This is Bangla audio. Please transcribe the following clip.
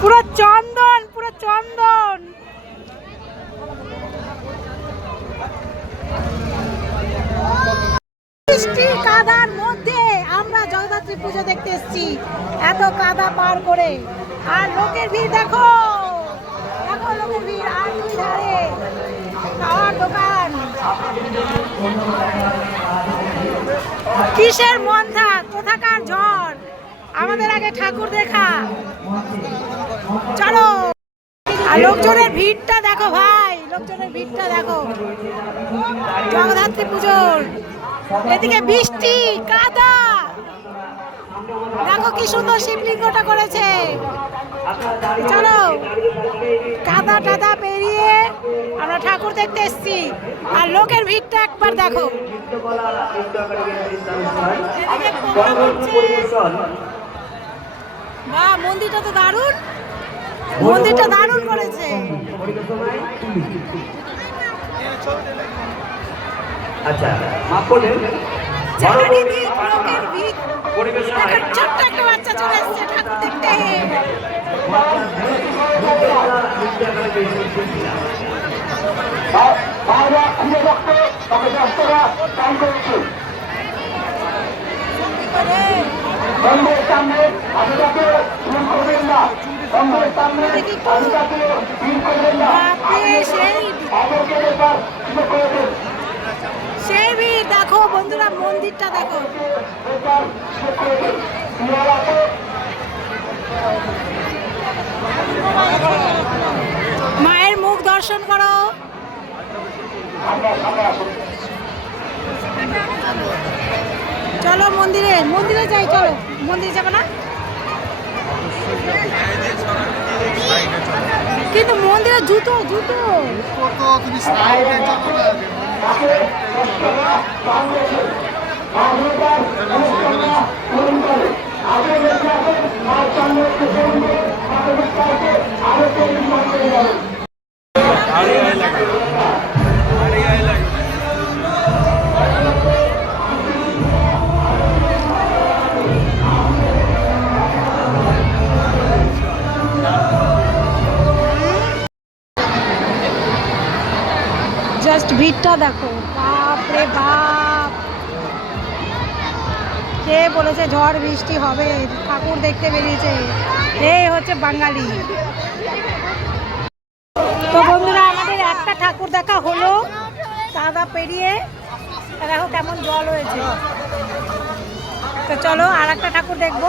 পুরো চন্দন পুরো চন্দন। বৃষ্টি কাদার মধ্যে আমরা জগদ্ধাত্রী পুজো দেখতে এসেছি। এত কাদা পার করে। আর লোকের ভিড় দেখো। দেখো লোকের ভিড়, আর দুই ধারে। খাওয়ার দোকান। কিসের মন্ধা কোথাকার ঝড়? আমাদের আগে ঠাকুর দেখা। লোকজনের ভিড়টা দেখো ভাই, লোকজনের ভিড়টা দেখো। জগদ্ধাত্রী পুজোর। এদিকে বৃষ্টি, কাদা। দেখো কি সুন্দর শিবলিঙ্গটা করেছে। চলো, কাদা টাদা পেরিয়ে আমরা ঠাকুর দেখতে এসেছি। আর লোকের ভিড়টা একবার দেখো। বাহ মন্দিরটা তো দারুণ। মন্দিরটা দারুণ করেছে। আচ্ছা লোকের ভিড় পরিবেশনায় একটা ছোট্ট একটা বাচ্চা চলে এসেছে ঠাকুর দেখতে। আমরা খুলে রাখতে তবে দশটা টাইম করেছি বন্ধের সামনে আপনাকে ভিড় করবেন না বন্ধের সামনে আপনাকে ভিড় করবেন না বাপরে সেই ভিড় দেখো বন্ধুরা মন্দিরটা দেখো মায়ের মুখ দর্শন করো। চলো মন্দিরে মন্দিরে যাই, চলো। মন্দিরে যাবে না? কিন্তু মন্দিরে জুতো জুতো। না জাস্ট ভিড়টা দেখো। বাপ রে বাপ। কে বলেছে ঝড় বৃষ্টি হবে? ঠাকুর দেখতে বেরিয়েছে। এই হচ্ছে বাঙালি। তো বন্ধুরা, আমাদের একটা ঠাকুর দেখা হলো। দাদা পেরিয়ে, দেখো কেমন জল হয়েছে। তো চলো আর একটা ঠাকুর দেখব।